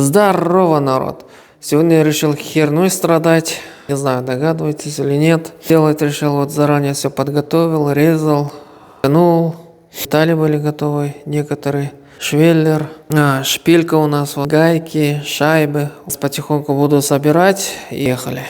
Здорово, народ! Сегодня я решил херней страдать. Не знаю, догадываетесь или нет. Делать решил, вот заранее все подготовил, резал, тянул. Детали были готовы, некоторые. Швеллер, шпилька у нас, вот, гайки, шайбы. Потихоньку буду собирать и ехали.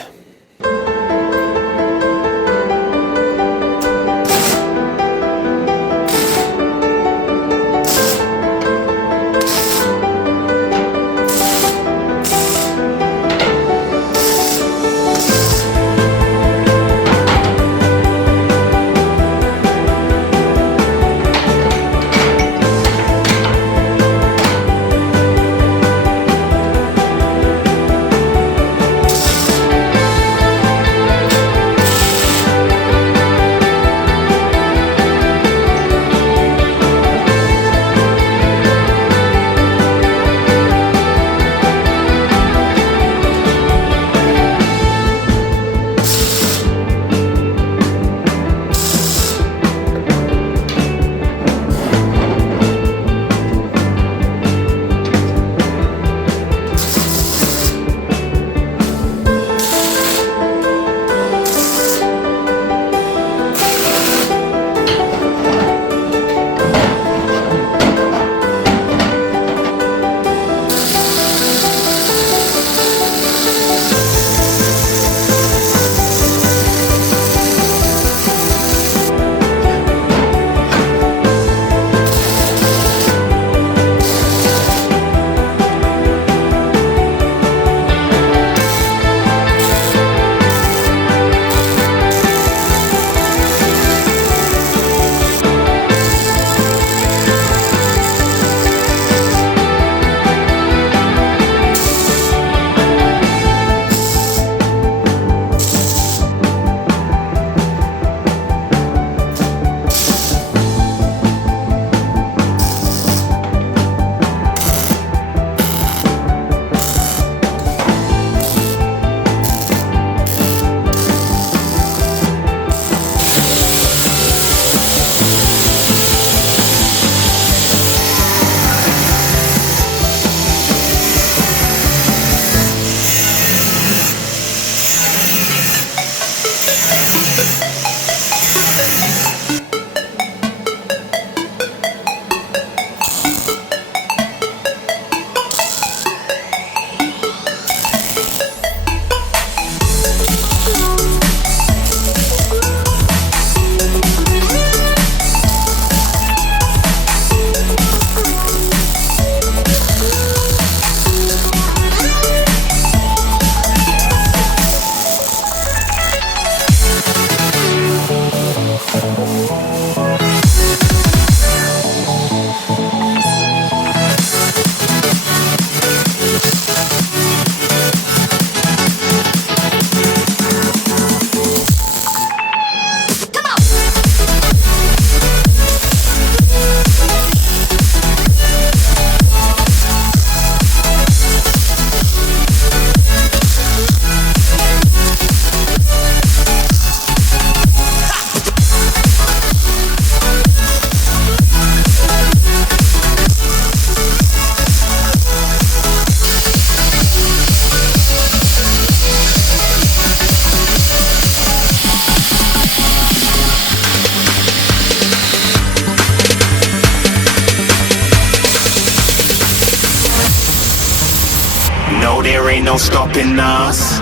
There ain't no stopping us.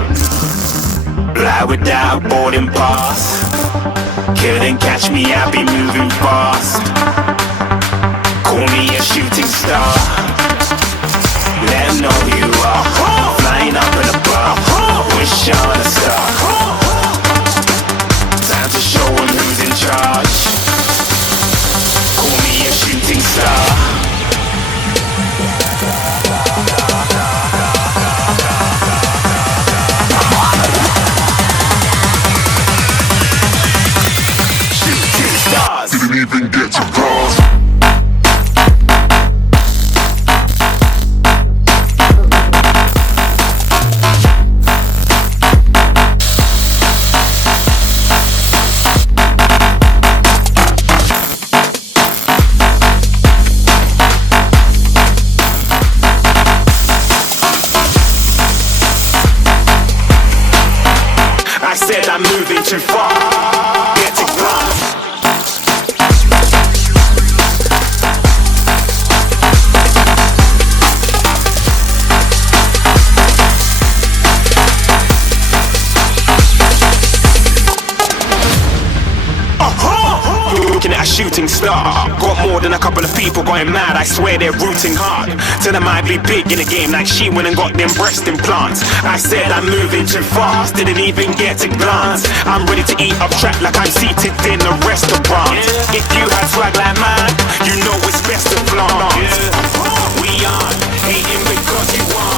Fly without boarding pass. Couldn't catch me, I'll be moving fast. Call me a shooting star. Let 'em know who you are. Flying up in a bar. Wish on a star. Time to show 'em who's in charge. Call me a shooting star. Didn't even get to cross. too far. Get to glance. Looking at a shooting star. Got more than a couple of people going mad, I swear they're rooting hard. Tell them I'd be big in the game like she went and got them breast implants. I said I'm moving too fast, didn't even get to glance. I'm ready to eat up track like I'm seated in a restaurant. If you had swag like mine, you know it's best to flaunt. We aren't hating because you want.